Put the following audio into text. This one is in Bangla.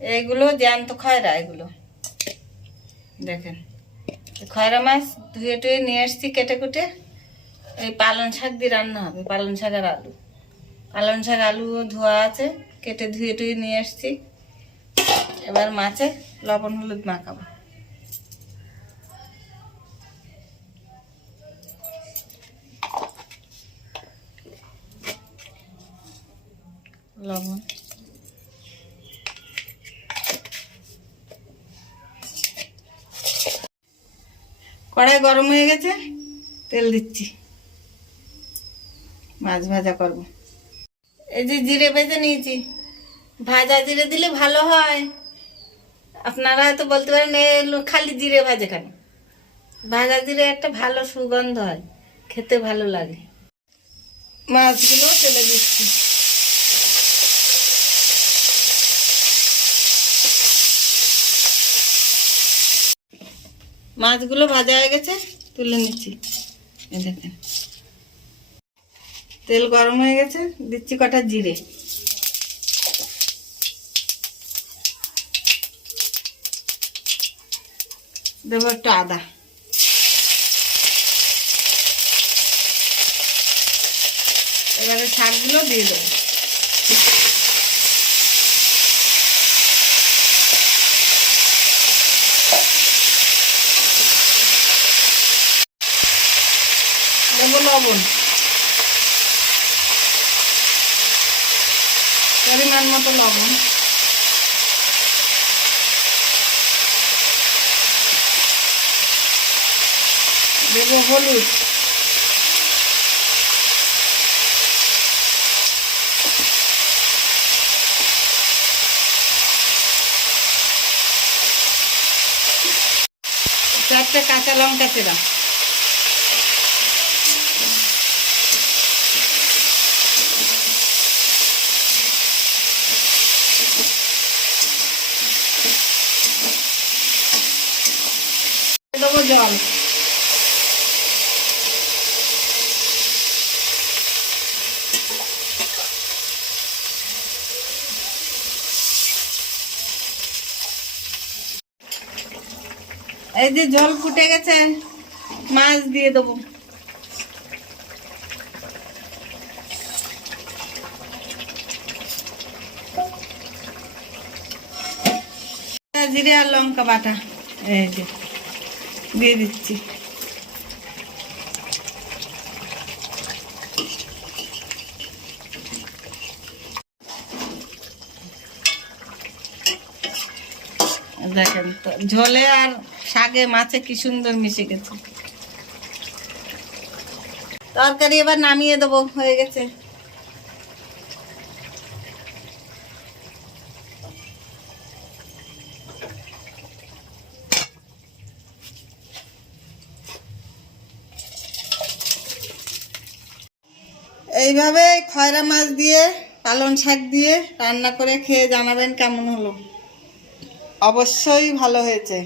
এইগুলো জ্যান্ত খয়রা, এগুলো দেখেন খয়রা মাছ ধুয়ে টুয়ে নিয়ে আসছি কেটে কুটে। এই পালং শাক দিয়ে রান্না হবে, পালং শাক আর আলু। পালং শাক আলু ধোয়া আছে, কেটে ধুয়ে টুয়ে নিয়ে আসছি। এবার মাছে লবণ হলুদ মাখাবো। লবণ, কড়াই গরম হয়ে গেছে, তেল দিচ্ছি, মাছ ভাজা করব। এই যে জিরে ভেজে নিয়েছি, ভাজা জিরে দিলে ভালো হয়। আপনারা হয়তো বলতে পারেন খালি জিরে ভাজে কেন? ভাজা জিরে একটা ভালো সুগন্ধ হয়, খেতে ভালো লাগে। মাছগুলো তেলে দিচ্ছি। মাছগুলো ভাজা হয়ে গেছে, তুলে নিচ্ছি। এই দেখেন তেল গরম হয়ে গেছে, দিচ্ছি কটা জিরে, দেবো একটু আদা, এবারে শাকগুলো দিয়ে দেবো। দেবো লবণ, পরিমাণ মতো লবণ, দেবো হলুদ, চারটে কাঁচা লঙ্কা চেরা, দেবো জল, এই যে জল ফুটে গেছে, মাছ দিয়ে দেবো। জিরে আর লঙ্কা বাটা এই যে দিয়ে দিচ্ছি। দেখেন তো ঝোলে আর শাকে মাছে কি সুন্দর মিশে গেছে। তরকারি এবার নামিয়ে দেবো, হয়ে গেছে। এইভাবে খয়রা মাছ দিয়ে পালং শাক দিয়ে রান্না করে খেয়ে জানাবেন কেমন হলো। অবশ্যই ভালো হয়েছে।